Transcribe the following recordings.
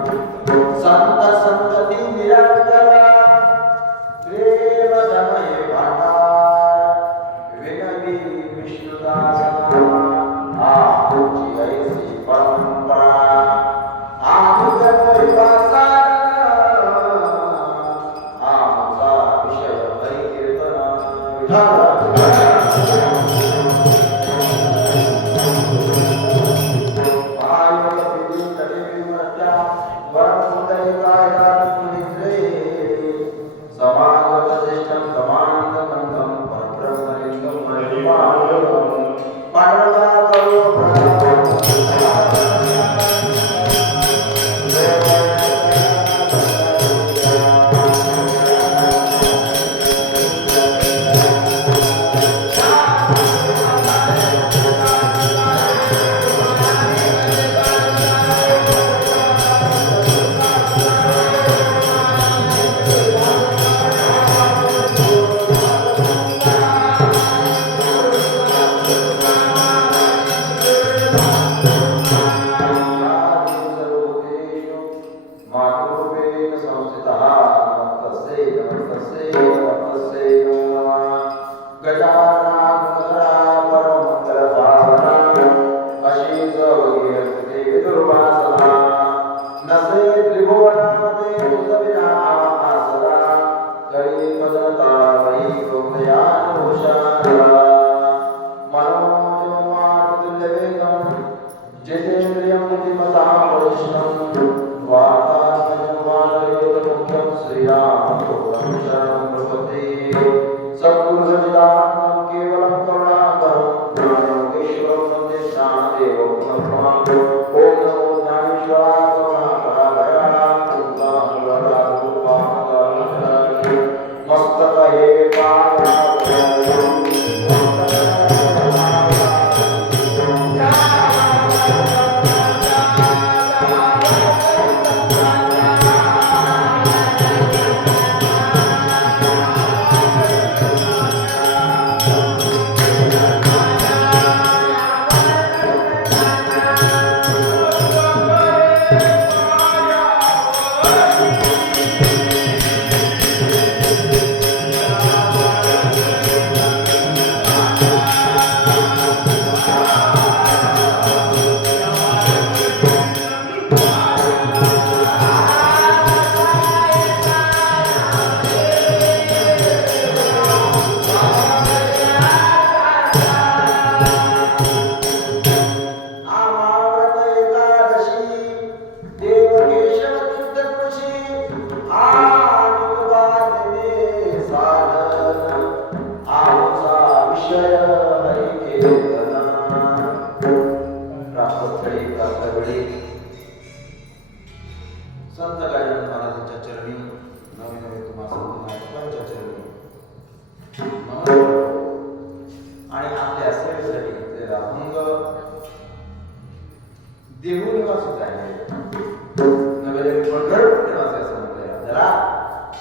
संत संतती निरंतर प्रेम धमये भांडार विनवी विष्णुदास आमची ऐसी परंपरा आम्ही परिवासा आमचा विषय हरिकीर्तन विठ्ठल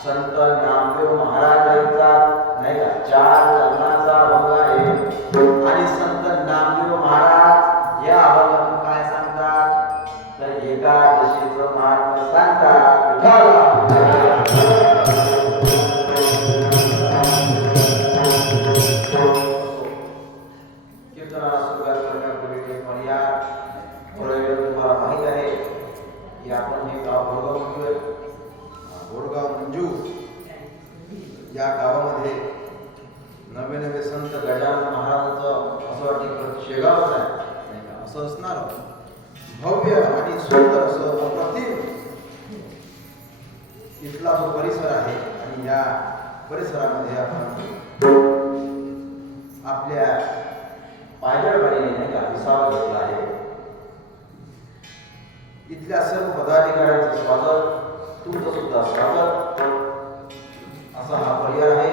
संत नामदेव महाराजांचा नाही का 4 चरणाचा अभंग आहे आणि संत नामदेव महाराज या अभंगातून काय सांगतात तर एकादशीचं महात्म्य सांगतात कीर्तनाला सुरुवात करण्यापूर्वी एक मर्यादा तुम्हाला माहित आहे की आपण हे गाव बोडगाव मंजू या गावामध्ये नवे संत गजानन महाराजांचं असं वाटतं शेगावच आहे नाही का असं असणार भव्य आणि सुंदर असं अप्रतिम इथला जो परिसर आहे आणि या परिसरामध्ये आपण आपल्या पायदळवाडीने नाही का विसावा घेतला आहे. इथल्या सर्व पदाधिकाऱ्यांचं स्वागत तुमचं सुद्धा स्वागत असा हा पर्याय आहे.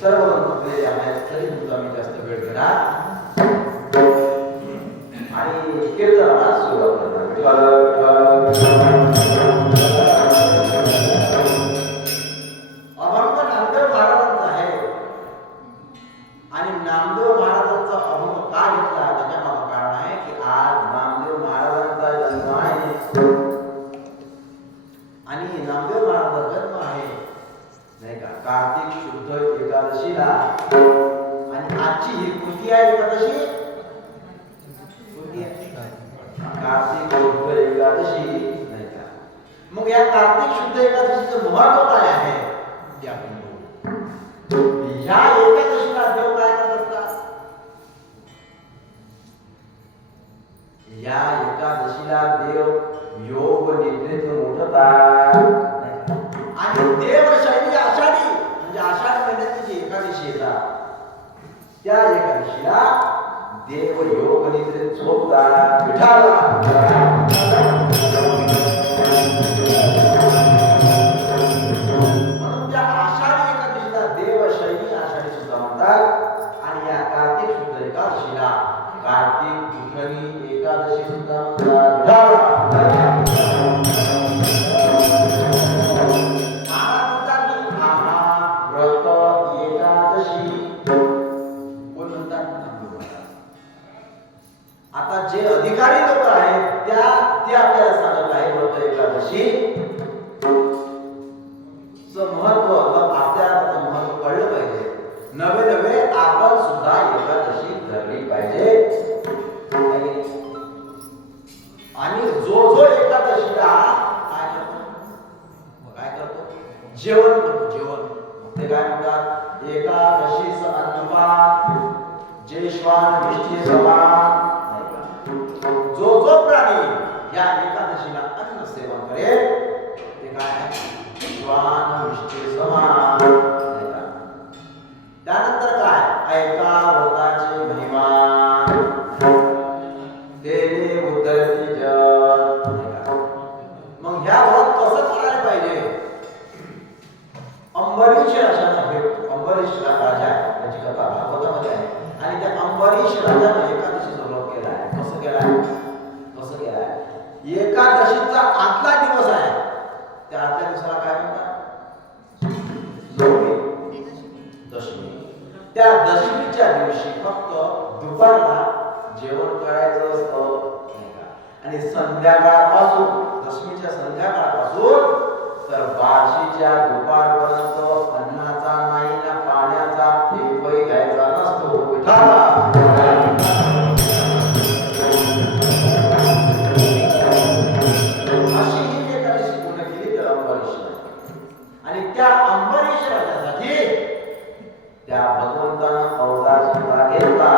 सर्वजण थकलेले आहेत तरी सुद्धा मी जास्त वेळ घेणार आणि कीर्तनाला सुरुवात करणार. अभंग नामदेव महाराजांचा आहे आणि नामदेव महाराजांचा अभंग का घेतला त्याच्या मागे कारण आहे की आज नामदेव महाराजांचा जन्म आहे मग या कार्तिक शुद्ध एकादशीचं महत्व काय आहे ते आपण बघू. या एकादशीला देव काय करत असतात? या एकादशीला देव योग निद्रेतून उठतात आणि देवशैली आषाढी म्हणजे आषाढ महिन्याची जी एकादशी येतात त्या एकादशीला देव योग निद्रेत झोपतात. म्हणून त्या आषाढी एकादशीला देवशैली आषाढी सुद्धा म्हणतात आणि या कार्तिक शुद्ध एकादशीला कार्तिक पुत्रणी एकादशी सुद्धा म्हणतात. आता जे अधिकारी लोक आहेत ते आपल्याला सांगत आहे व्रत एकादशी महत्व आपल्याला महत्व कळलं पाहिजे. नवे नवे आपण सुद्धा एकादशी धरली पाहिजे आणि जो एकादशीला काय करतो जेवण करतो. जेवण ते काय म्हणतात? एकादशीच अन्नपान जेश्वान विष्टी समान. जो प्राणी या एकादशीला अन्न सेवन करेल ते काय आहे? श्वान विष्टी समान. त्यानंतर काय? ऐका व्रताचे महिमा देणे उद्धरती जग. मग ह्या व्रत कसं करायला पाहिजे? अंबरीश अंबरीश राजा याची कथा भागवतामध्ये आहे आणि त्या अंबरीश राजाने एकादशीचा व्रत केला आहे. कसं केलाय? एकादशीचा आतला दिवस आहे. त्या आतल्या दिवसाला काय म्हणतात? दशमी. त्या दशमीच्या दिवशी फक्त दुपारला जेवण करायचं असतं आणि संध्याकाळपासून दशमीच्या संध्याकाळपासून तर बार्शीच्या दुपारपर्यंत अन्नाचा नाही ना पाण्याचा थेंबही घ्यायचा नसतो. आणि त्या अंबरीश राजासाठी त्या भगवंतानं अवतार सुद्धा घेतला.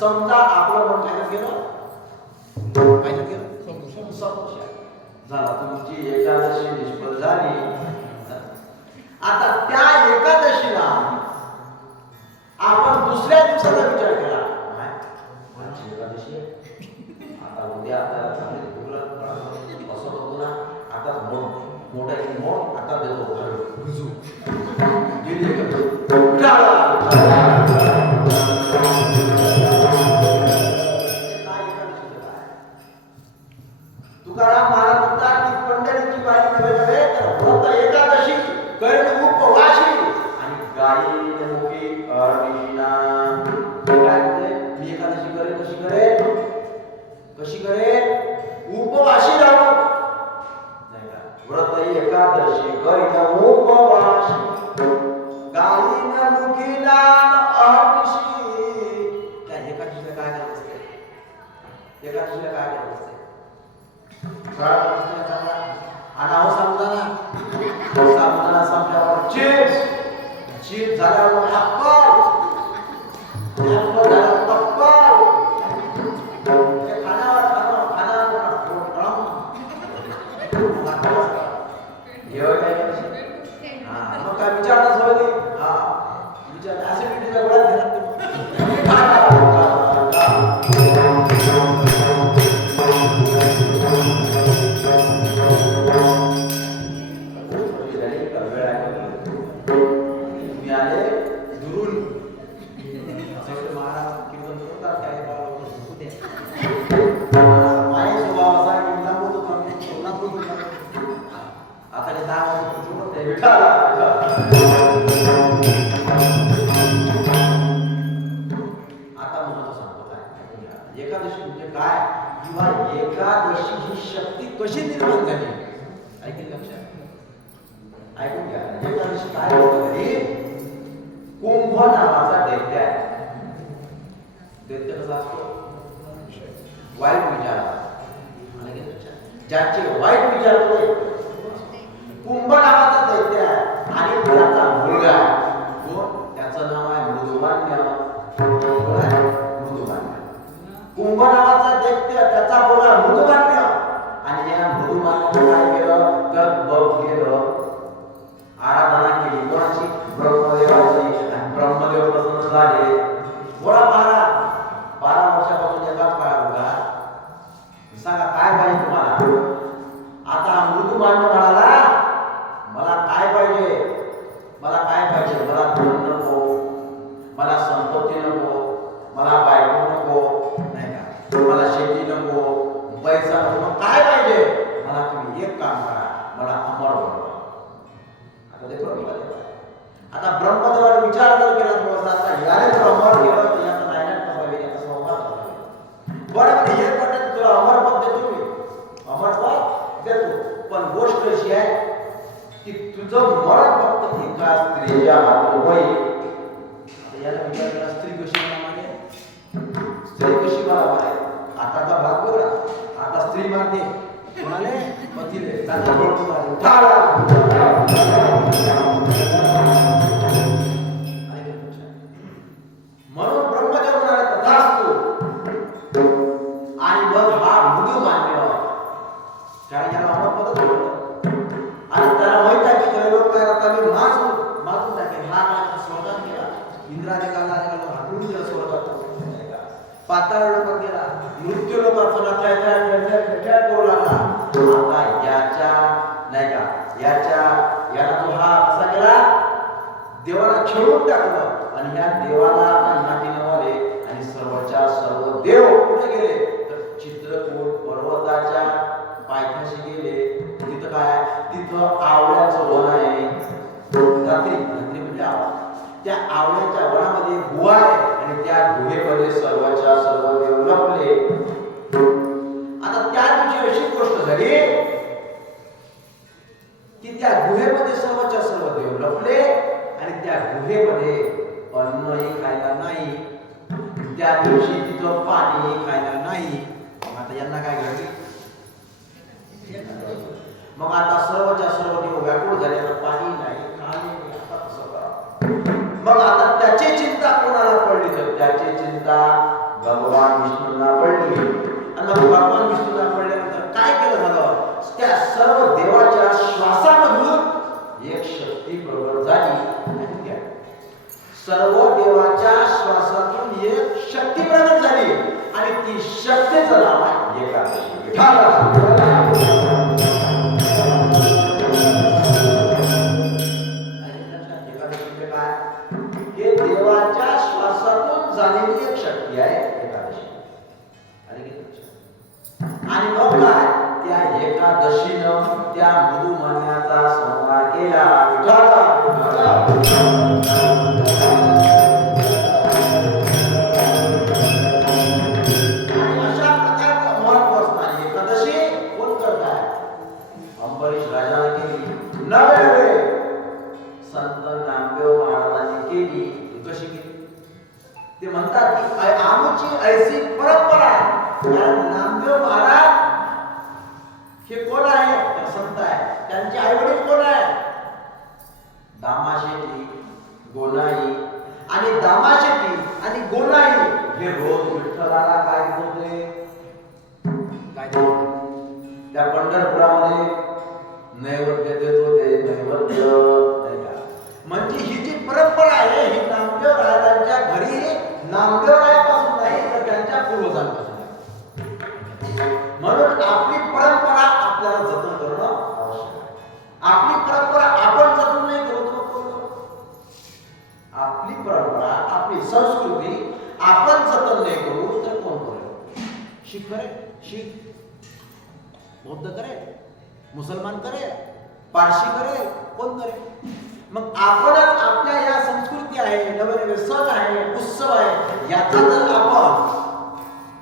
समजा आपलं मन काय गेलं झाला. तुमची एकादशी निष्फळ झाली. आता त्या एकादशीला आपण दुसऱ्या दिवसाचा विचार केला. एकादशी आता उद्या आता असं होतो ना. आता मोठा मोठ आता देतो तुकाराम महाराज म्हणतात की पंढरीची बाई नव्हे तर व्रत एकादशी करण उपवाशी आणि गायी मुखी अर्णिना. काय म्हणते? मी एकादशी करेन. कशी करेन? उपवाशी राहून. नाही का? व्रत एकादशी करीन उपवाशी गायी मुखी नाम अर्णिशी. त्या एकादशीला काय करत असते? एकादशीला काय करत असते? नाव सांगता ना. चीज झाल्यावर ऍपल झाल्यावर पप्पल खाण्यावर मग काय विचारताच होय नाही विचार ऍसिडिटीच्या गोळ्या घेणार एकादशी म्हणजे काय किंवा एकादशी ही शक्ती कशी निर्माण झाली ऐकून लक्षात ऐकून घ्या एकादशी काय होती कुंभ नावाचा दैत्य आहे दैत्य कसा असतो वाईट विचार ज्याचे वाईट विचार होते कुंभ नावाचा दैत्य आहे आणि त्याचा मुलगा आहे कोण त्याचं नाव आहे मृदुमान्य कुंभ नावाचा दैत्य त्याचा मुलगा मृदुमान्य आणि या मृदुमान्याने काय केलं तर बघ केलं आराधना केली कोणाची ब्रह्मदेवाची आणि ब्रह्मदेव प्रसन्न झाले बोला 12 वर्षापासून एकाच पाया होता सांगा काय पाहिजे तुम्हाला आता मृदुमान्य म्हणाला मला काय पाहिजे मला धन नको मला संपत्ती नको मला बायको नको नाही का मला शेती नको पैसा नको काय पाहिजे मला तुम्ही एक काम करा मला अमर बनवा आता ते आता ब्रह्मदेवाने विचार जर केला थोडासा आता याने जर अमर केलं तर याचा नायनाट करावे याचा संवाद करावे बरं म्हणजे हे पटत तुला अमर पद देतो मी अमर पद देतो पण गोष्ट अशी आहे की तुझं मरण फक्त एका स्त्रीच्या हातून होईल याला विचार केला स्त्री कशी मला मागे स्त्री कशी मला मागे आता भाग वेगळा आता स्त्री मारते कोणाले पतीले त्याचा बोलतो म्हणून ब्रह्मदेव म्हणाले तथास्तु आणि मग हा मृदू मान्य कारण याला अमर पदच होतं आणि त्याला माहित आहे की लोक काय करतात मी माजून टाकेल हा माझा स्वर्गात गेला इंद्राने काला हाकलून गेला स्वर्गात पाताळ लोकात गेला मृत्यू लोकांना करू लागला आता याच्या नाही का याला तो हा कसा केला देवाला खेळून टाकलं आणि या देवाला नाटी नवाले आणि सर्वच्या सर्व देव कुठे गेले तर चित्रकूट पर्वताच्या पायथ्याशी गेले तिथं काय तिथं आवळ्याचं वन आहे रात्री म्हणजे आवळा त्या आवळ्याच्या वनामध्ये गुहा आहे आणि त्या गुहेमध्ये सर्वच्या सर्व देव लपले आता त्या दिवशी अशी गोष्ट झाली की त्या गुहेमध्ये सर्वच्या सर्व देव लपले आणि त्या गुहेमध्ये अन्नही खायला नाही त्या दिवशी तिथं पाणी खायला नाही आता यांना काय घडले मग आता सर्वच्या सर्व देव व्याकुळ झाले पाणी नाही खाणे नाही आता कसं करा मग आता त्याची चिंता कोणाला पडली तर त्याची चिंता भगवान विष्णूंना पडली आणि मग भगवान विष्णूंना पडल्यानंतर काय केलं झालं त्या सर्व देवाच्या श्वासामधून एक शक्ती प्रगट झाली सर्व देवाच्या श्वासातून एक शक्ती प्रगट झाली आणि ती शक्तीचं नाव आहे एकादशी देवाच्या श्वासातून झालेली एक शक्ती आहे एकादशी आणि मग काय त्या एकादशीनं त्या मृदुमान्याचा संहार केला आणि अशा प्रकारचं महत्व असणारी एकादशी कोण करताय अंबरीश राजाने केली नव्हे संत नामदेव महाराजांनी केली कशी केली ते म्हणतात की आमची ऐसी परंपरा कारण नामदेव महाराज हे कोण आहे संत आहे त्यांचे आई वडील कोण आहे गोनाई आणि दामाशेटी आणि गोनाई हे रोज विठ्ठलाला काय होते काय त्या पंढरपुरामध्ये नैवेद्य देत होते नैवेद्य नाही का म्हणजे ही जी परंपरा आहे ही नामदेव रायांच्या घरी नामदेव रायापासून नाही तर त्यांच्या पूर्वजांपासून आहे म्हणून आपली परंपरा आपल्याला जतन करणं आवश्यक आहे आपली परंपरा आपण जतन नाही करतो आपली परंपरा आपली संस्कृती आपण जतन नाही करू तर कोण करेल शीख करेल शीख बौद्ध करेल मुसलमान करेल पारशी करेल कोण करेल मग आपणच आपल्या या संस्कृती आहे नवे नवे सण आहे उत्सव आहे याचा जर आपण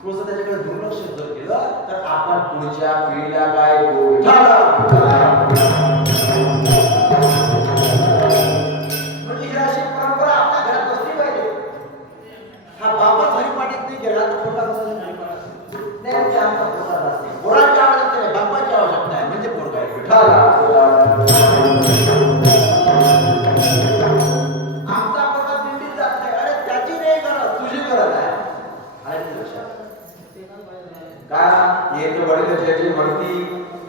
थोडंसं त्याच्याकडे दुर्लक्ष जर केलं तर आपण पुढच्या पिढीला काय म्हणजे ही अशी परंपरा आपल्या घरात असली पाहिजे हा बाबाच हरिपाठीत नाही गेला तर पोटा कसं हरिपाठ नाही आमचा पोटा असते पोराची आवश्यकता नाही बापाची आवश्यकता आहे म्हणजे पोरगा आहे आमचा पोटा दिंडीत जात नाही अरे त्याची नाही गरज तुझी गरज आहे काय एक वडिलांची म्हणती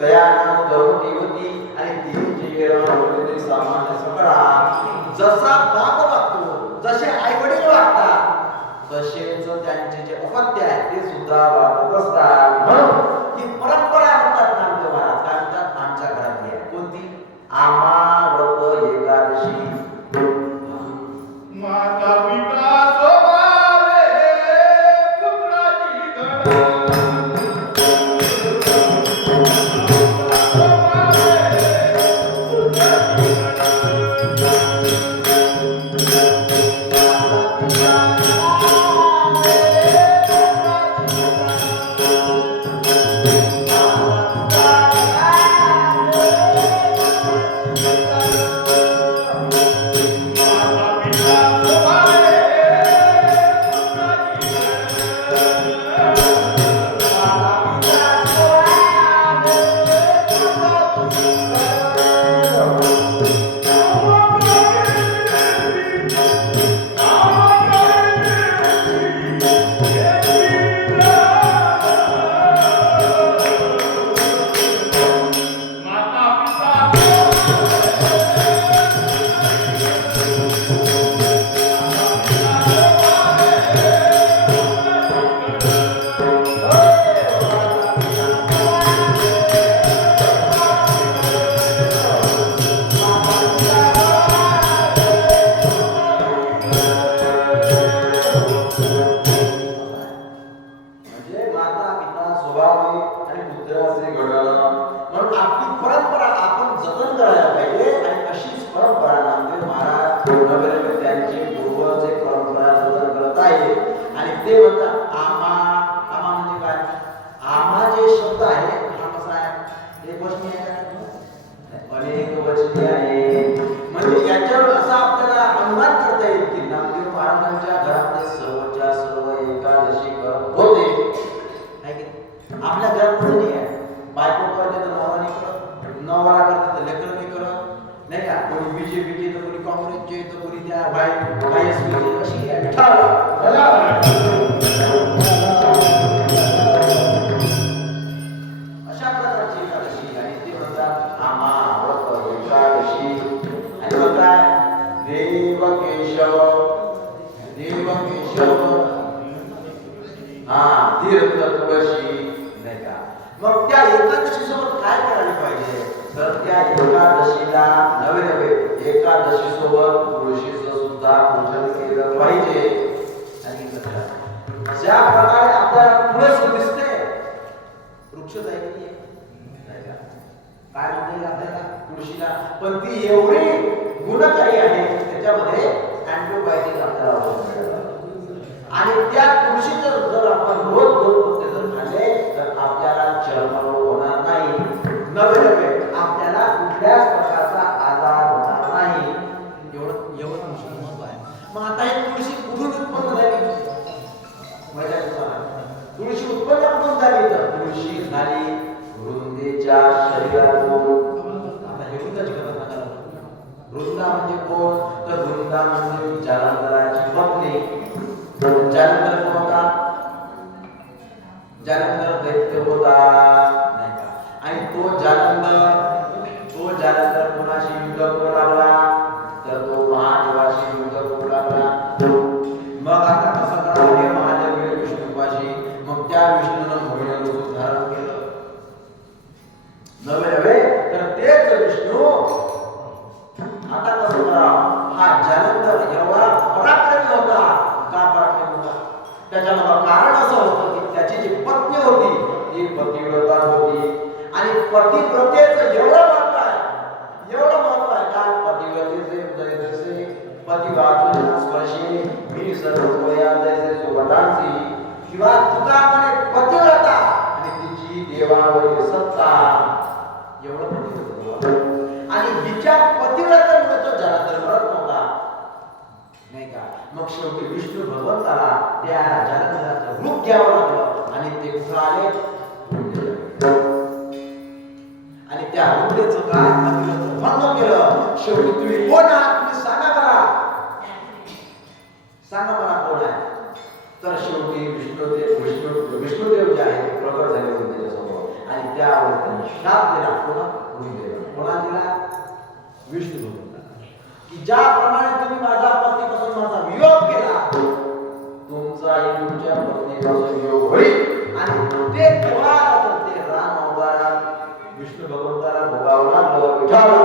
दयान दरुटी होती आणि ती जी सामान्य सगळा जसा बाप वागतो जसे आई वडील वागतात तसेच त्यांचे जे अपत्य आहे ते सुद्धा वागत असतात म्हणून ही परंपरा म्हणतात नामदेव महाराज काय म्हणतात आमच्या घरातली आहे कोणती आमा व्रत एकादशी माता पिता सोबारे पुत्राची घडा मग त्या एकादशी सोबत काय करायला पाहिजे तर त्या एकादशीला नवे नवे एकादशी सोबत तुळशीचं सुद्धा पूजन केलं पाहिजे आणि ज्या प्रकारे आपल्याला तुळस दिसते वृक्ष जायची काय म्हणता आपल्याला तुळशीला पण ती एवढी गुणकारी आहे त्याच्यामध्ये अँटीबायोटिक आपल्याला औषध आणि त्या तुळशीचं जर आपण रोज दोन जर खाल्ले तर आपल्याला चर्मरोग होणार नाही नवे नवे आपल्याला कुठल्याच प्रकारचा आजार होणार नाही एवढं तुळशीचं महत्व आहे मग आता ही तुळशी कुठून उत्पन्न झाली तुळशी उत्पन्न कुठून झाली तर तुळशी झाली वृंदेच्या शरीरातून आता हे वृंदाची कथा सांगायला वृंदा म्हणजे कोण? तर वृंदा म्हणजे जालंधराची पत्नी. जालंधर कोण होता? जालंधर दैत्य होता, नाही का? आणि तो जालंधर कोणाशी युद्ध करू लागला? तर तो महादेवाशी युद्ध करू लागला. मग आता कसं करावं? हे महादेव गेले विष्णूपाशी. मग त्या विष्णूनं मोहिनी रूप धारण केलं. नव्हे तर तेच विष्णू आता कसं करावं? हा जालंधर एवढा पराक्रमी होता. का पराक्रमी होता? त्याच्यामागं कारण असं होतं की त्याची जी पत्नी होती ती पतिव्रता होती. आणि पतिव्रतेचं एवढं महत्व आहे का? पतिव्रतेचे जैसे पती वाचून स्पर्शी मी सर्व जैसे सुवटांची. किंवा तुका म्हणे पतिव्रता आणि तिची देवावरील सत्ता, एवढं पतिव्रत. आणि हिच्या पतिव्रतेमुळे तो जालंधर मरत नव्हता, नाही का? मग शेवटी विष्णू भगवंताला त्या जालंधराचं रूप घ्यावं लागलं आणि ते कुठं आले? आणि त्या रुद्रेचं काय भंग केलं. शेवटी तुम्ही कोण आहात? तुम्ही सांगा मला कोण आहे? तर शेवटी विष्णुदेव जे आहे ते प्रगट झाले होते त्याच्यासमोर. आणि त्यावर त्यांनी शाप दिला. कोणा दिला? विष्णू भगवंताला, की ज्याप्रमाणे तुम्ही माझ्या पत्नीपासून माझा वियोग केला, तुमचाही तुमच्या पत्नीपासून वियोग होईल. आणि ते राम अवतारात विष्णू भगवंताला भोगावं लागलं, विठावं.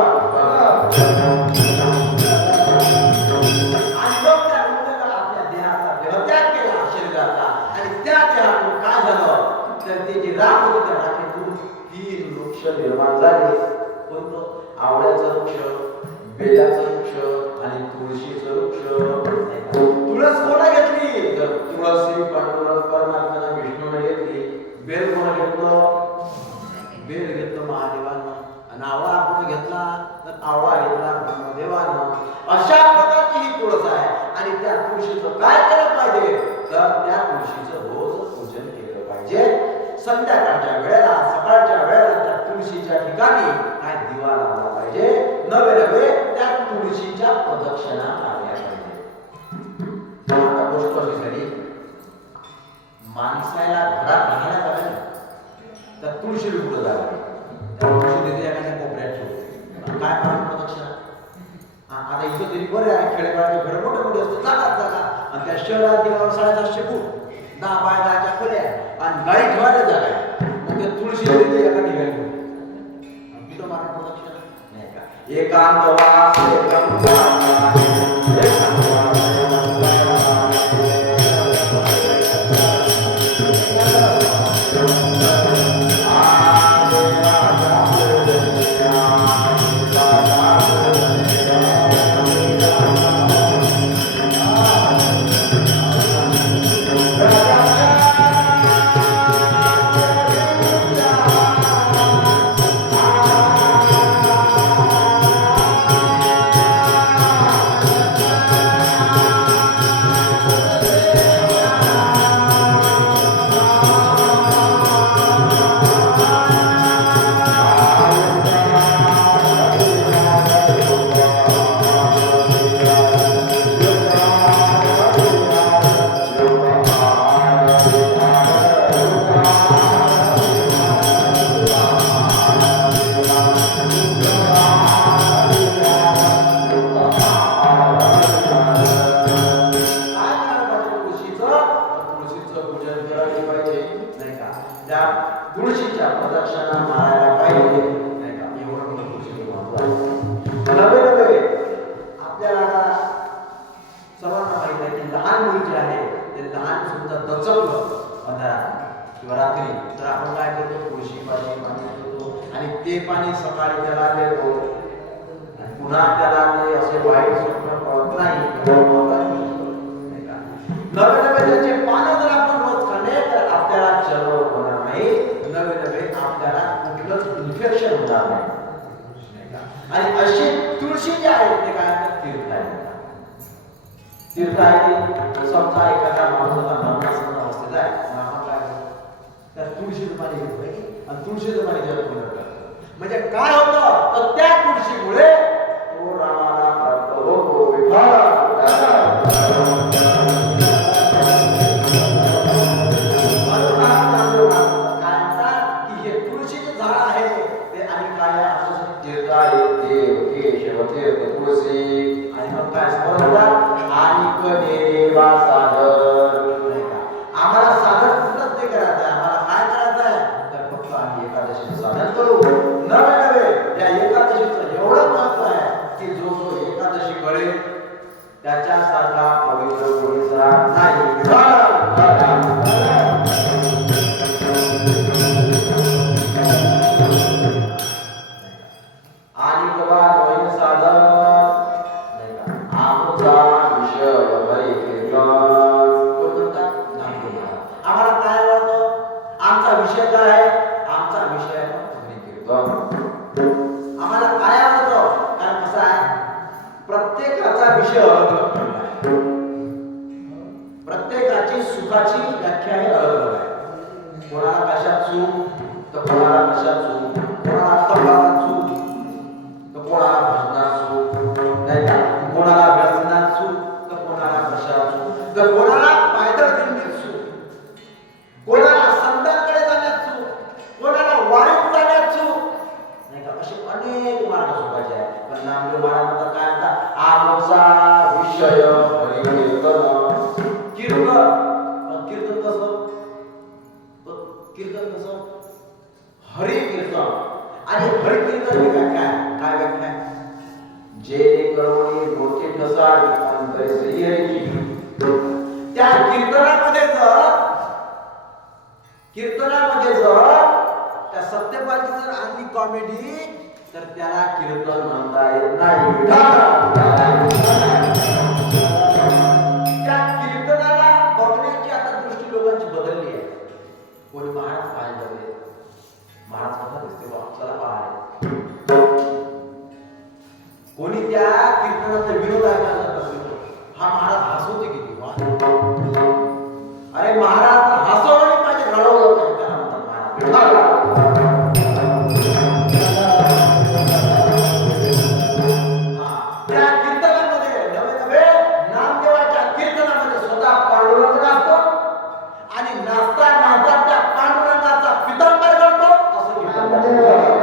आणि मग त्या रुद्राला आपल्या देहाचा देहत्याग केला, शरीराचा. आणि त्या देहातून काय झालं? तर ते जे राख होते त्या राखेतून 3 वृक्ष निर्माण झाले. कोणतं? आवळ्याचं वृक्ष, बेलाचं वृक्ष आणि तुळशीचं वृक्ष. तुळस कोणा घेतली? तर तुळसी पांडुरंग परमात्म्याला विष्णूने घेतली. बेल कोणा घेतलं? बेल घेतलं महादेवानं. आणि आवळा कोण घेतला? तर आवळा घेतला ब्रह्मदेवानं. अशा प्रकारची ही तुळस आहे. आणि त्या तुळशीचं काय केलं पाहिजे? तर त्या तुळशीचं रोज पूजन केलं पाहिजे. संध्याकाळच्या वेळेला, सकाळच्या वेळेला त्या तुळशीच्या ठिकाणी काय दिवा लावला पाहिजे. नवे त्या तुळशीच्या प्रदक्षिणा मारल्या पाहिजे. आता गोष्ट अशी झाली, माणसाला घरात राहण्यात आलं तर तुळशी कुठं झाली? तुळशी तिथे एखाद्या कोपऱ्यात ठेवतो. काय कारण प्रदक्षिणा? आता इथं तरी बरं आहे, खेडेपाड्याचे घर मोठे असते, जागा. आणि त्या शहरात गेल्यावर 750 फूट 10 बाय 10च्या खोल्या आणि गाडी ठेवायला जागा आहे. मग ते तुळशी तिथे एका ठिकाणी कुठं मारण प्रदक्षिणा नाही का? एकांतवास तुळशीच्या प्रदक्षिणा मारायला पाहिजे, नाही का? एवढं तुळशी महत्व आहे. नवे आपल्याला सर्वांना माहिती आहे की लहान मुली जे आहे ते लहान सुद्धा दचकलं अंधारात किंवा रात्री, तर आपण काय करतो? तुळशी पाशी पाणी देतो आणि ते पाणी सकाळी त्याला देतो. पुन्हा त्याला ते असे वाईट स्वप्न पडत नाही. नवे त्याचे पानं जर आपण रोज खाल्ले तर आपल्याला चर्म होणार नाही. नवे आपल्याला कुठलंच इन्फेक्शन होणार नाही. आणि अशी तुळशी जी आहे ते काय तीर्थ आहे. तीर्थ आहे. समजा एखादा माणसाचा मरणासन्न अवस्थेत आहे, आपण काय तर तुळशीचं पाणी घेतो आणि तुळशीचं पाणी जल करतो. म्हणजे काय होतं? तर त्या तुळशीमुळे तो रामाला तुळशी आणि मग काय स्मरतात आणि कदेवा सादर नाही का आम्हाला सादर कुठलंच नाही करायचं आहे आम्हाला काय करायचं आहे तर फक्त आम्ही एकादशीचं साधन करू नवे त्या एकादशीचं एवढं महत्व आहे की जो जो एकादशी कळेल त्याच्यासारखा पवित्र कोणीच नाही आणि बाबा नवीन साधन नाही का आमचा विषय हरी कीर्तन कोण म्हणतात नामदेव आम्हाला काय आवडतं आमचा विषय काय आहे आमचा विषय आहे हरी कीर्तन आम्हाला काय आवडतं कारण कसं आहे प्रत्येकाचा विषय अलग आहे प्रत्येकाची सुखाची व्याख्या ही अलग आहे कोणाला कशात सुख तर कोणाला कशात सुख कोणाला तपात सुख तर कोणाला भजनात सुख नाही का कोणाला व्यसनात सुख तर कोणाला कशात सुख तर कोणाला पायदळ दिंडीत सुख कोणाला संतांकडे जाण्यात सुख कोणाला वारीत जाण्यात सुख नाही का असे अनेक मार्ग सुखाचे आहेत पण नामदेव महाराजांचा काय म्हणतात आमचा विषय हरी कीर्तन कीर्तन कसं कीर्तन कसं हरी कीर्तन आणि हरी कीर्तन ही व्याख्या काय व्याख्या जे करोनी डोके ठसाड अंतरे श्री हरीची त्या कीर्तनामध्ये जर त्या सत्यपालची जर आणली कॉमेडी तर त्याला कीर्तन म्हणता येत नाही त्या कीर्तनाला बघण्याची आता दृष्टी लोकांची बदलली आहे कोणी महाराज पाहायला जाते महाराज कसा दिसते बा चला पाहायला कोणी त्या कीर्तनाचा विरोध ऐकायला बसतो हा महाराज हसवते किती वा अरे महाराज हसवणे पाहिजे घडवलं पाहिजे त्याला म्हणतात महाराज त्या कीर्तनामध्ये नवे नामदेवाच्या कीर्तनामध्ये स्वतः पांडुरंग नाचतो आणि नाचता नाचता त्या पांडुरंगाचा पितांबर करतो असं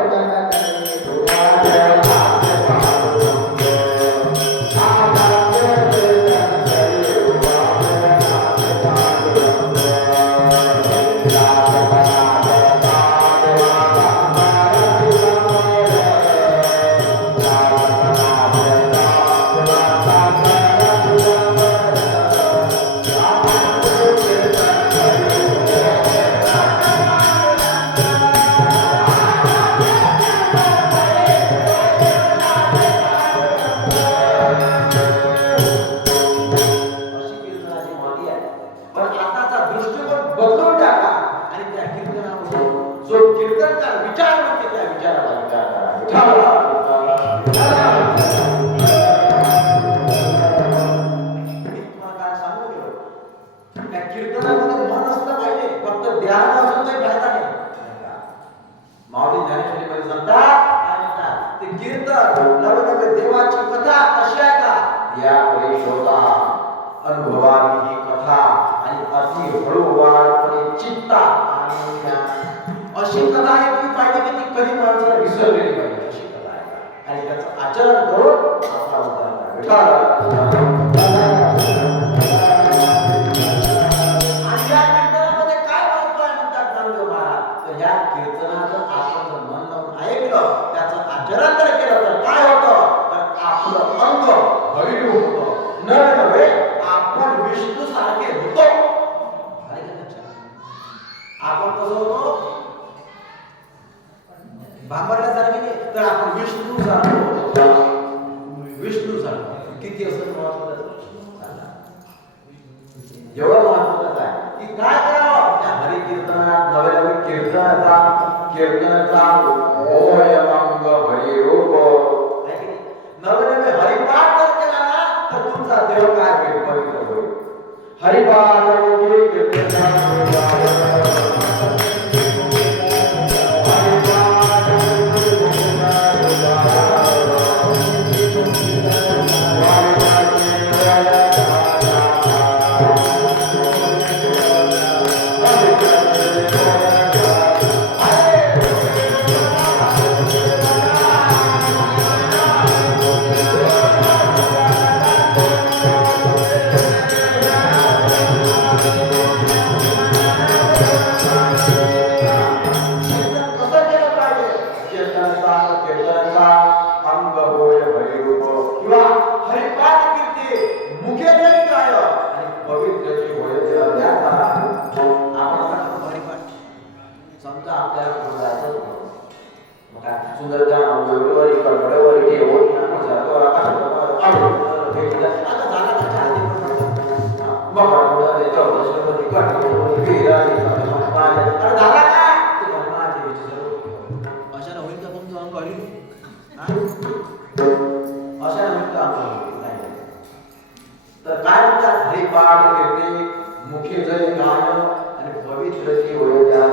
हे जरी गाणं आणि पवित्रची होय त्या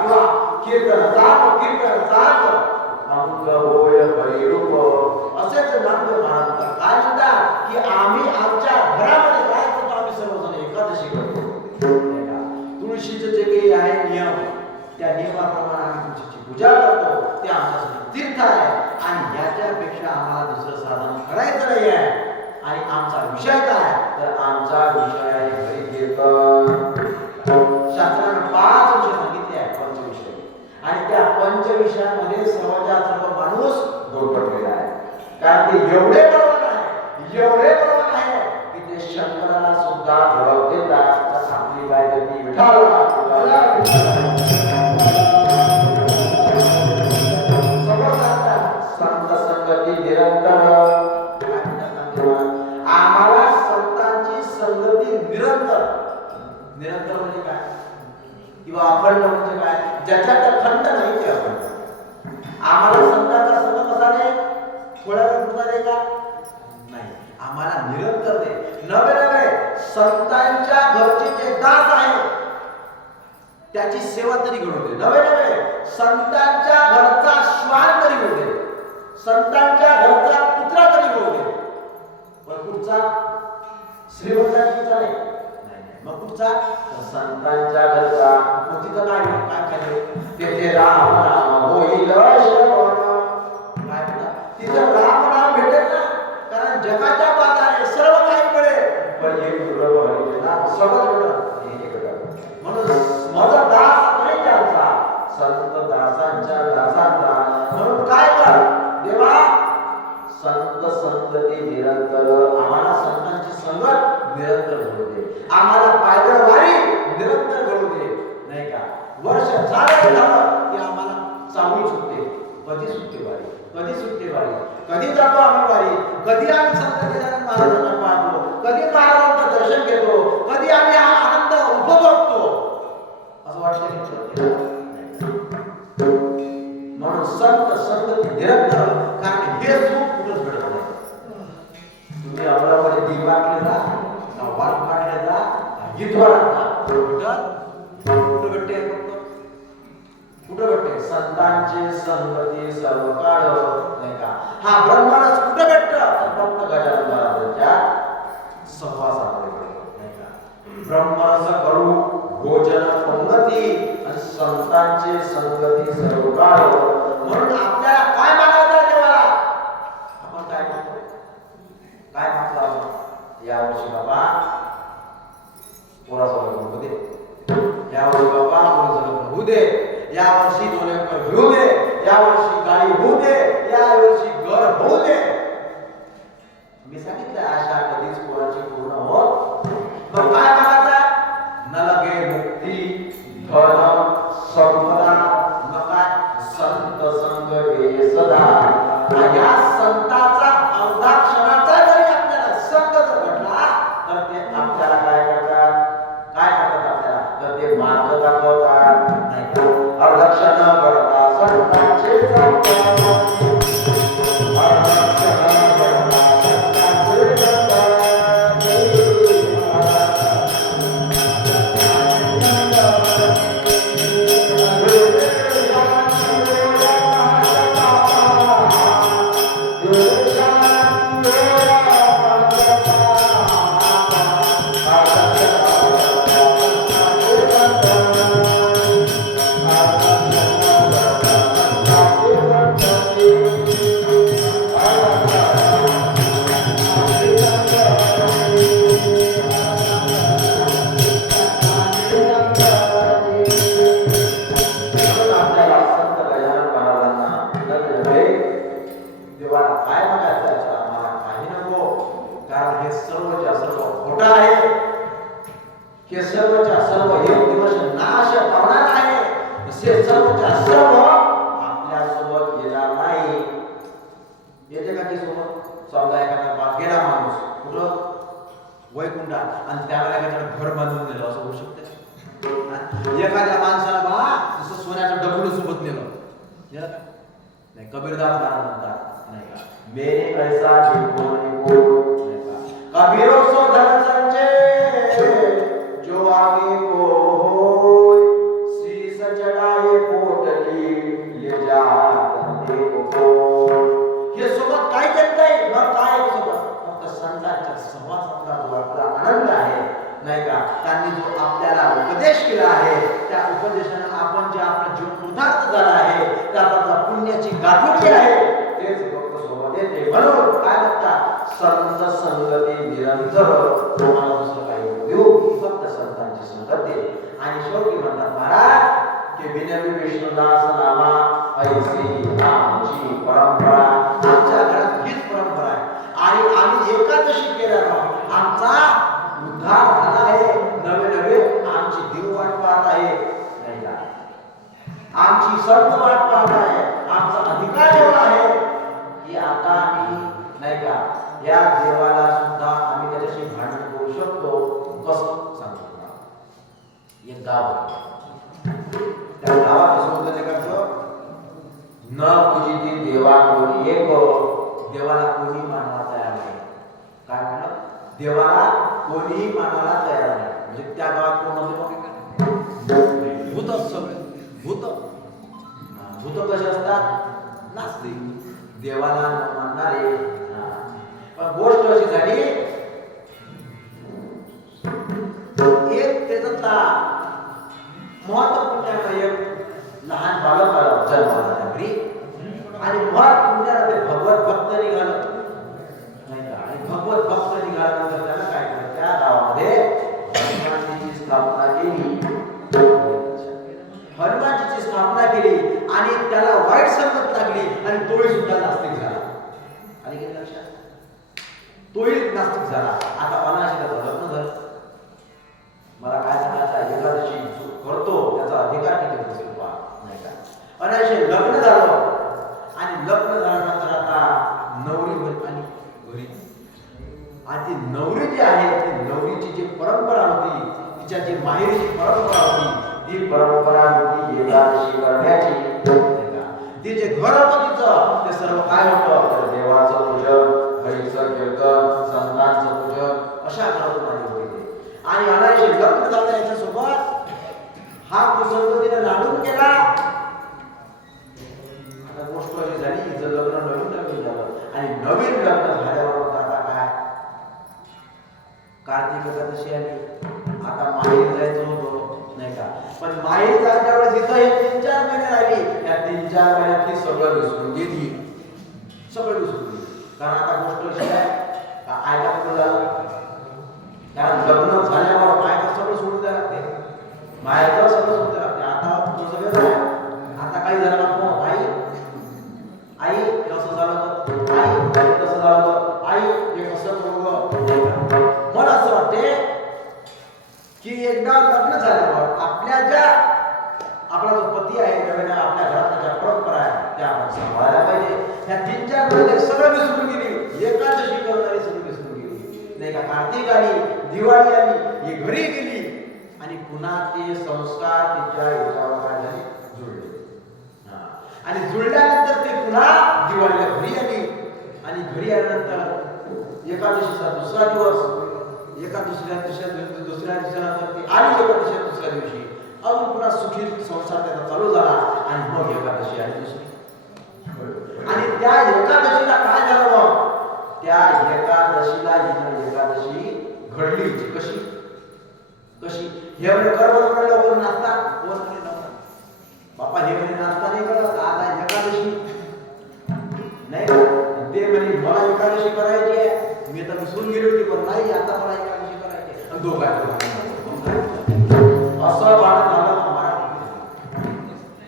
किंवा कीर्तन सार्थ अंग होय हरिरूप असेच नांद म्हणतात. काय म्हणतात की आम्ही आमच्या घरामध्ये काय करतो, आम्ही सर्वजण एकादशी करतो. तुळशीचं जे काही आहे नियम, त्या नियमाप्रमाणे आम्ही तुळशीची पूजा करतो, ते आमच्यासाठी तीर्थ आहे. आणि याच्यापेक्षा आम्हाला दुसरं साधन करायचं नाही आहे. आणि आमचा विषय काय, तर आमचा विषय आहे हरी कीर्तन. शास्त्राने 5 विषय सांगितले आहे, पंचविषय. आणि त्या पंचविषयामध्ये सर्व माणूस गुरफटलेला आहे. कारण ते एवढे बरोबर आहे की ते शंकराला सुद्धा धडक देतात. तर आपली काय गती विठाला संत संगती निरंतर. आम्हाला संतांची संगती निरंतर म्हणजे काय, किंवा अखंड म्हणजे काय, ज्याच्यात खंड नाही ते अखंड. आम्हाला संतांचा संग कसा नाही, थोड्या वेळ का नाही, आम्हाला निरंतर दे. नवे संतांच्या घरचे जे दास आहेत त्याची सेवा तरी घडू दे. नवे संतांच्या घरचा श्वान तरी होऊ दे, संतांच्या घरचा कुत्रा तरी होऊ दे. पण कुठचा, श्रीमंतांचा नाही. मग कुठचा, संतांच्या घरचा. मग तिथं काय केले, तेथे राम नाम होईल श्रवण. काय म्हणतात, तिथं राम नाम भेटेल ना, कारण जगाच्या बाजारात सर्व काही मिळेल, पण हे दुर्लभ हरीचे नाम सगळं मिळणार. म्हणून माझा दास नाही त्यांचा, संत दासांच्या दासांचा. म्हणून काय कर देवा, संत संगती निरंतर. आम्हाला संतांची संगत निरंतर घडू दे, आम्हाला पायदळ वारी निरंतर घडू दे. नाही का, वर्ष झालं की आम्हाला चांगली सुटते. कधी सुटते वारी, कधी जातो आम्ही वारी, कधी आम्ही संत गजानन महाराजांना पाहतो, कधी महाराजांचं दर्शन घेतो, कधी आम्ही हा आनंद उपभोगतो. असं वाटतं. म्हणून संत संगती निरंतर. कारण हे सुख कुठंच घडत नाही. तुम्ही अमरावती दिवाकडे जा, वाटपाडले जा, गीतवाडात जा, कुठं भेटते, कुठं भेटते, संतांची संगती सर्व काळ. नाही का, हा ब्रह्मरस कुठं भेटतं, फक्त गजानन महाराजांच्या सहवासामध्ये भेटतो. नाही का, ब्रह्मरस करू भोजन पंगती आणि संतांची संगती सर्व काळ. म्हणून आपल्याला काय मागायचं देवाला, आपण काय मागतो, काय मागतो आपण यावर्षी, बाबा पोराचं लग्न होऊ दे, यावर्षी बाबा पोराचं लग्न होऊ दे, यावर्षी 2 एकर घेऊ दे, यावर्षी गाडी होऊ दे, यावर्षी घर होऊ दे. मी सांगितलं आशा कधीच कोणाची पूर्ण होत. मग काय मागायचं, न लगे मुक्ती धन संपदा. मग काय, संत संग हे सदा. या संताचा अवधा क्षणाचा जरी आपल्याला संग जर घडला, तर ते आपल्याला काय करतात, आपल्याला तर ते मार्ग दाखवतात. नाही का, अवलक्षण करता संतांचे एखाद्या माणसाला बा जसं सोन्याचं डबडं सोबत नेलं नाही, कबीरदास महाराज म्हणतात नाही का, मेरे ऐसा देखो नहीं को, नहीं का, कबीरो सो धन संचे जो आगे नाही का त्यांनी जो आपल्याला उपदेश केला आहे त्या उपदेशाने आपण जे आपलं जीवन कृतार्थ झालं आहे त्याचा पुण्याची गाठोडी आहे तेच फक्त सोबत येते म्हणून काय म्हणतात संत संगती निरंतर तुम्हाला दुसरं काही देऊ फक्त संतांची संगती आणि शेवटी म्हणतात महाराज की विनवी विष्णुदास नामा ऐसी आमची परंपरा आमच्या घरात हीच परंपरा आहे आणि आम्ही एकादशी केल्यानं आमचा उद्धार झाला आहे नवे नवे आमची देव वाट पाहत आहे नाही का आमची संत वाट पाहत आहे आमचा अधिकार एवढा आहे की आता आम्ही नाही का या देवाला सुद्धा आम्ही त्याच्याशी भांडण करू शकतो कसं सांगतो तुम्हाला एक गाव आहे त्या गावात असं होतं ते कसं न पूजिती देवा कोणी एक देवाला कोणी मानायला तयार नाही काय म्हणलं देवाला कोणी मानायला तयार नाही म्हणजे त्या गावात कोण होते भूत सगळे भूत भूत कसे असतात नास्तिक देवाला न मानणारे पण गोष्ट अशी झाली एक त्याचा महत्वपूर्ण एक लहान बालक जन्माला घरी आणि महत्वपूर्ण ते भगवत भक्त निघालं नाही का आणि भगवत भक्त निघाल्यानंतर त्याला काय केलं त्या गावामध्ये हनुमानजीची स्थापना केली हनुमानजीची स्थापना केली आणि त्याला वाईट संगत लागली आणि तोही सुद्धा नास्तिक झाला आणि गेलं लक्षात तोही नास्तिक झाला आता अनाशिकाचं लग्न झालं मला काय सांगायचं एकादशी करतो त्याचा अधिकार किती असेल पहा नाही का अनाशी लग्न झालं आणि लग्न झाल्यानंतर आता नवरी आणि घरी आणि ती नवरी जी आहे ती नवरीची जी परंपरा होती तिच्या जी माहेरची परंपरा होती ती परंपरा होती एकादशी करण्याची ती जे घर होतं तिचं ते सर्व काय होतं तर देवाचं पूजन हरीचं कीर्तन संतांचं पूजन अशा क्रमाने होते आणि अनाशी लग्न झालं याच्यासोबत हा कुसंगतीने लाडून केला आता गोष्ट अशी झाली हिचं लग्न नवीन झालं आणि नवीन लग्न झाल्यावर आता काय कार्तिक एकादशी आली आता माहेर जायचं होतं नाही का पण माहेर जायच्या वेळेस इथं हे 3-4 महिने राहिली या 3-4 महिन्यात ती सगळं विसरून गेली सगळं विसरून गेली कारण आता गोष्ट अशी आहे का आयला कुठं झालं कारण लग्न झाल्यावर माहेर सगळं सोडून द्यायला लागते माहेरचं सगळं सोडून द्यायला लागते आता तुझं सगळं आहे आता काही झालं ना आई आई कसं झालं आई कसं झालं आई हे कसं करू मला असं वाटते की एकदा लग्न झाल्यावर आपल्या ज्या आपला जो पती आहे त्यावेळेला आपल्या घरात ज्या परंपरा आहे त्या आपण सांभाळायला पाहिजे ह्या 3-4 महिने सगळं विसरून गेली एकादशी करणारी सगळी विसरून गेली नाही का कार्तिक आली दिवाळी आली ही घरी गेली आणि पुन्हा ते संस्कार तिच्या याच्यावर काय झाले जुळले आणि जुळल्यानंतर ते पुन्हा दिवाळीला घरी आली आणि घरी आल्यानंतर एकादशीचा दुसरा दिवस दुसऱ्या दिवसानंतर ती आली एकादशीच्या दुसऱ्या दिवशी अजून पुन्हा सुखी संसार त्याचा चालू झाला आणि मग एकादशी आली दुसरी आणि त्या एकादशीला काय झालं मग त्या एकादशीला एकादशी घडली कशी कशी हे म्हणजे कर्म लवकर नाचतात कोण म्हणे नव्हता बापा हे म्हणे नाचता नाही करत आता एकादशी नाही ते म्हणे मला एकादशी करायची आहे मी तर विसरून गेली होती पण नाही आता मला एकादशी करायची आणि असं वाढत झालं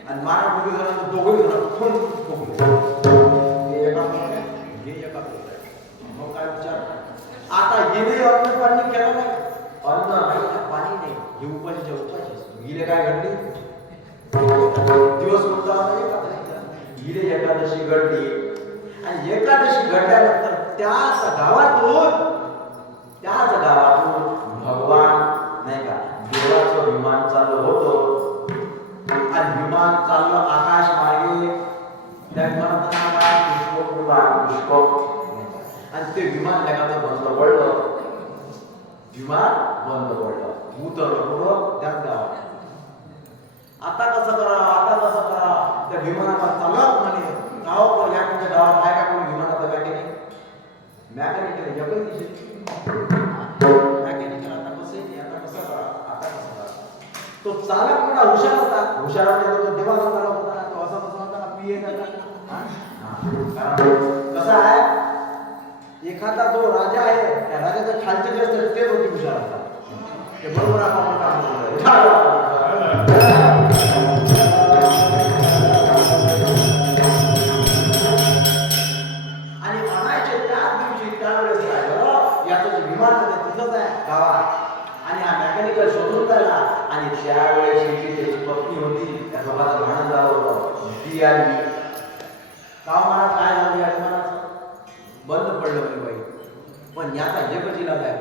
आणि मारा मुली झाला दोघंही जण मग काय विचार आता गेले अन्न पाणी केलं नाही अन्न नाही पाणी नाही हे उपाशीच्या उपाशी गेले काय घडली दिवस कोणता गेले एकादशी घडली आणि एकादशी घडल्यानंतर त्याच गावातून भगवान नाही का देवाचं विमान चाललं होतं आणि विमान चाललं आकाश मार्गे त्या विमानाचं नाव आहे पुष्पक आणि ते विमान लगाचं बंद पडलं विमान बंद पडलं उतरलं पुढं त्याच गावात आता कसं करा त्या विमानाला चालत म्हणे गाव या तुमच्या गावात आहे का कोणी विमानाचं मॅकॅनिक आता कसं आहे तो चालक मोठा हुशार होता. हुशार होता तो देवाचा चालक होता ना. तो असा तसा होता ना. पीए कारण कसा आहे एखादा जो राजा आहे त्या राजाच्या खालचे जे असतात ते होते हुशार असतात. ते बरोबर आपण काम करतो. शोधून काढला आणि त्यावेळेस त्याची पत्नी होती त्या दोघांचं भांडण झालं होतं. ती आली गाव मला काय झालं आणि मला बंद पडलं म्हणे बाई. पण याचा हे कशीला काय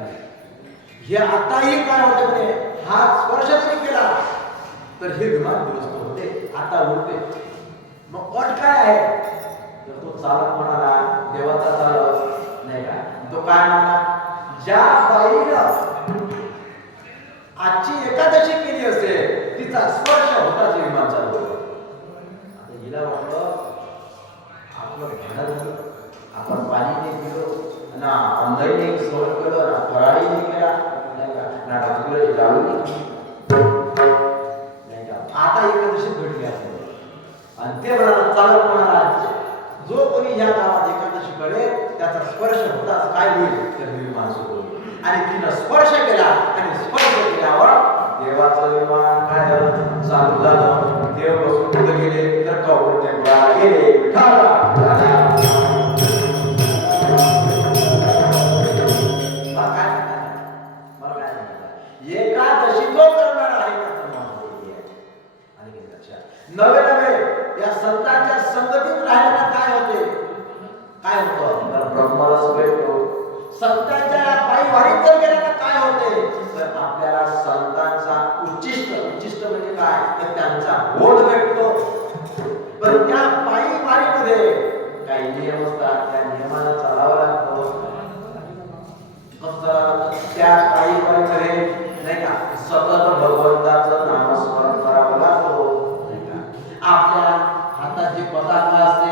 हे आताही काय होतं म्हणे हा स्पर्श जरी केला तर हे विमान दुरुस्त होते आता उडते. मग अट काय आहे तर तो चालक म्हणाला देवाचा चालक नाही का. तो काय म्हणाला ज्या बाईनं आजची एकादशी केली असेल तिचा स्पर्श होताच विमान चालू. आता हिला वाटलं आपलं भांडण झालं. आपण पाणी नाही पिलो ना अंधाई नाही सहन केलं ना फराळी नाही केला ना राजगुराची डाळू नाही का. आता एकादशी घडली असेल आणि ते म्हणाला चालक म्हणाला जो कोणी या गावात एकादशी करेल त्याचा स्पर्श होताच काय होईल तर विमान सुरू होईल. आणि तिनं स्पर्श केला आणि स्पर्श केल्यावर देवाचं विमान काय झालं चालू झालं. देव बसून पुढे गेले तर कौर टेम्पला गेले. एकादशी तो करणार आहे नवे नवे या संतांच्या संगतीत राहिल्याला काय होते काय होतं ब्रह्मरस भेटतो. संतांच्या पायी वारीत जर गेला तर काय होते तर आपल्याला संतांचा उच्चिष्ट म्हणजे काय तर त्यांचा बोध भेटतो. पण त्या पायी वारीमध्ये काही नियम असतात त्या नियमाला चालावं लागतं. त्या पायी वारीमध्ये नाही का सतत भगवंताचं नामस्मरण करावं लागतो. आपल्या हातात जी पताका असते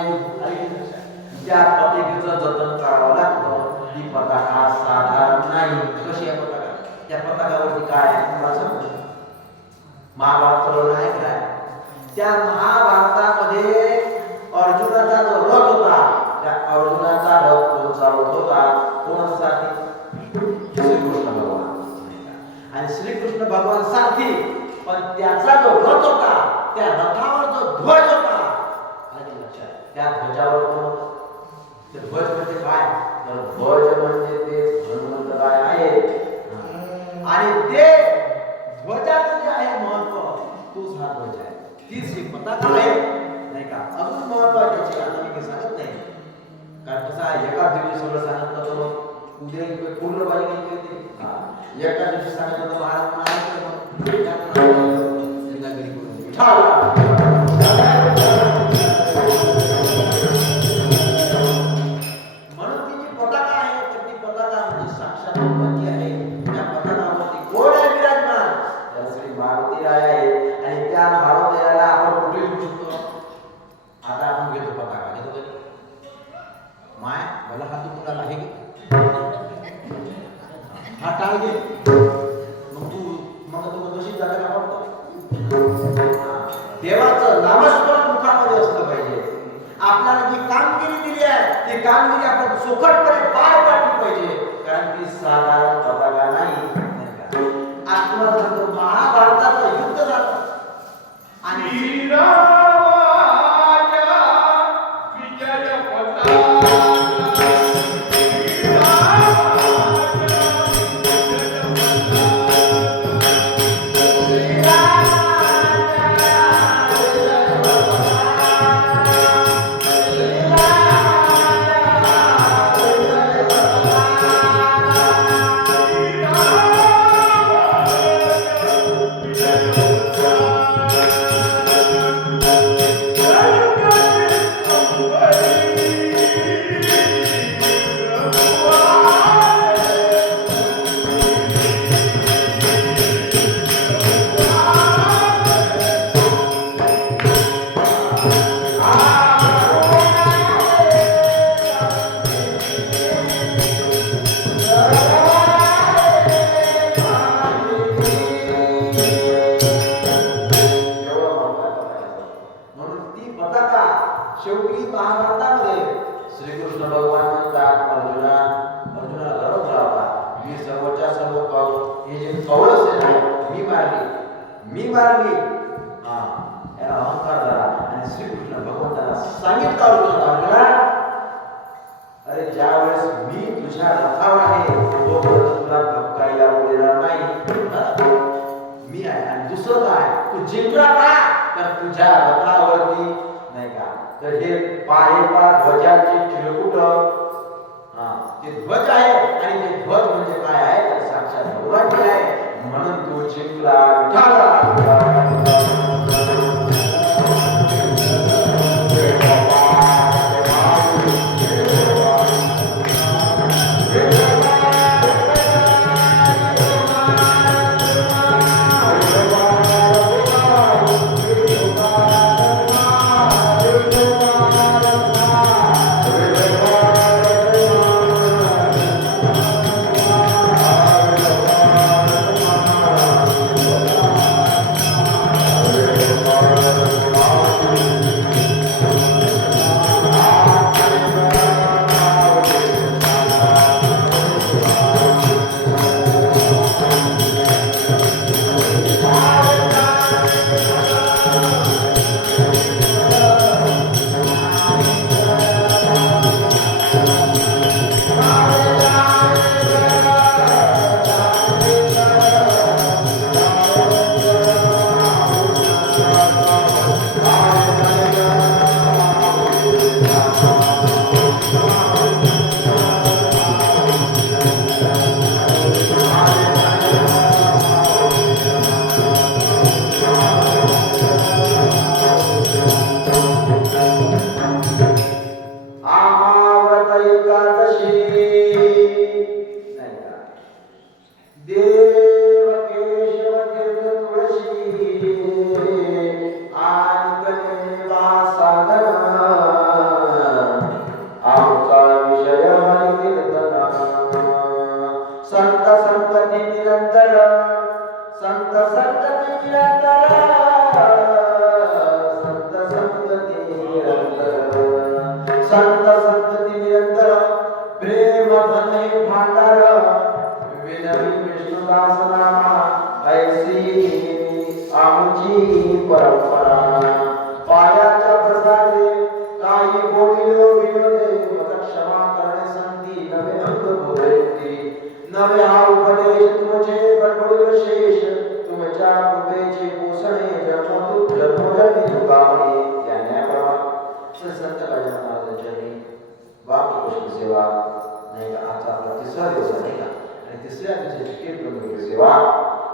त्या पताकेचं जतन करावं लागतं. ती पताका साधारण नाही. कशी आहे पताका त्या पताकावरती काय आहे तुम्हाला सांगतो. महाभारत आहे काय त्या महाभारतामध्ये अर्जुनाचा जो रथ होता त्या अर्जुनाचा रथ कोण चालवत होता कोण सारथी श्रीकृष्ण भगवान. आणि श्रीकृष्ण भगवान सारथी पण त्याचा जो रथ होता त्या रथावर जो ध्वज होता त्या ध्वजावर कोण होतं ते ध्वज म्हणजे काय तर ध्वज म्हणजे ते हनुमंतराय आहे. आणि ते ध्वजाचं जे आहे महत्व तोच हा ध्वज आहे. तीच ही पताका आहे नाही का. अजून महत्व आहे त्याची आता मी सांगत नाही कारण कसं आहे एका दिवशी सगळं सांगितलं तर उद्या पूर्ण बाई नाही एका दिवशी सांगितलं तर महाराज देवाचं नामस्मरण मुखामध्ये असलं पाहिजे. आपल्याला जी कामगिरी दिली आहे ती कामगिरी आपण चोखटपणे पार पाडली पाहिजे कारण ती साधारण पताका नाही. आत्महत्या महाभारताचं युद्ध झालं आणि मी मारली हा याला अहंकार झाला आणि श्रीकृष्ण भगवंताला सांगितलं अर्जुनाला अरे ज्या वेळेस मी तुझ्या रथावर आहे तोपर्यंत तुला धक्कायला बोलणार नाही मी आहे आणि दुसरं काय तू जिंकला का तर तुझ्या रथावरती नाही का तर हे पाहे पा ध्वजाचे चिरकुट ते ध्वज आहे आणि ते ध्वज म्हणजे काय आहे तर साक्षात भगवान आहे म्हणून तू जिंकला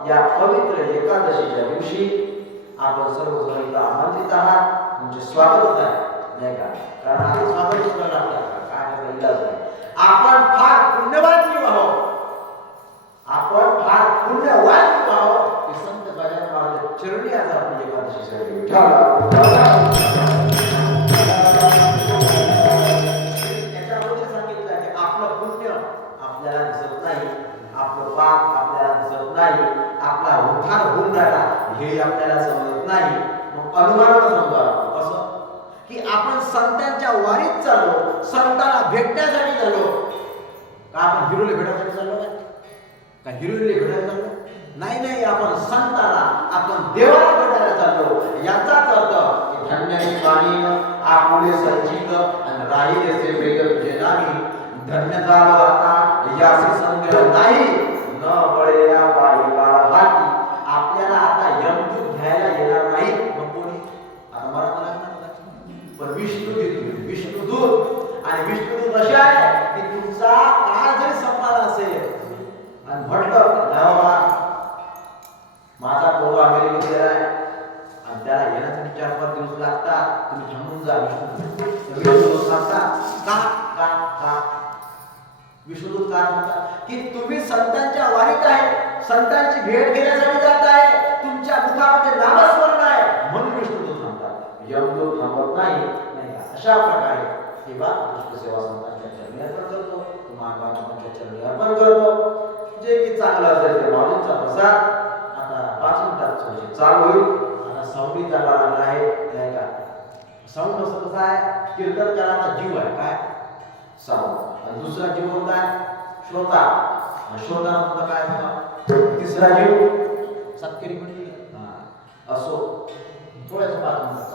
या पवित्र एकादशीच्या दिवशी आपण सर्वजण इथं आमंत्रित आहात तुमचे स्वागत आहे नाही का कारण आधी स्वागत करायला लागतं काय इलाज नाही आपण फार पुण्यवान जीव आहोत आपण फार पुण्यवान जीव आहोत की संत गजानन महाराज चरणी आज आपण एकादशीसाठी त्याच्यामध्ये सांगितलं की आपलं पुण्य आपल्याला दिसत नाही आपलं पाप आपल्याला दिसत नाही आपला उद्धार होऊन राहिला हे आपल्याला समजत नाही मग अनुमानानं समजा कसं की आपण संतांच्या वारीत चाललो संतांना भेटण्यासाठी चाललो का आपण हिरोले भेटण्यासाठी चाललो का हिरोले भेटायला चाललो नाही आपण संतांना आपण देवाला भेटायला चाललो याचाच अर्थ की धन्य वाणी आपुले संचित आणि राही असे वेगळ जेनानी धन्य झालो आता यासी संदेह नाही न बळे या बाईला हाती आपल्याला आता यमदूत घ्यायला येणार नाही मग कोणी आता मला पण विष्णुदूत आणि विष्णुदूत असे आहे की तुमचा काळ जरी संपला असेल आणि म्हटलं गावा माझा पोरगा अमेरिकेत गेलाय आणि त्याला येण्यासाठी 4-5 दिवस लागतात तुम्ही थांबून जा विष्णुदूत सांगतात का विष्णुदूत काय म्हणतात की तुम्ही संतांच्या वारीत आहे संतांची भेट घेण्यासाठी जात आहे तुमच्या मुखामध्ये नामस्मरण आहे म्हणून विष्णुदूत सांगतात यमदूत थांबत नाही अशा प्रकारे सेवा पुष्प सेवा संतांच्या चरणी अर्पण करतो तुम्हाला चरणी अर्पण करतो जे की चांगलं असेल ते माऊलींचा प्रसाद आता 5 मिनिटात थोडीशी चालू होईल आता सावली चालला लागला आहे नाही का साऊंड असं कसं आहे कीर्तनकाराचा जीव आहे काय साऊंड आणि दुसरा जीव कोणता आहे श्रोता श्रोता काय तिसरा जीव सत्करी म्हणजे असो थोड्याच बाजूला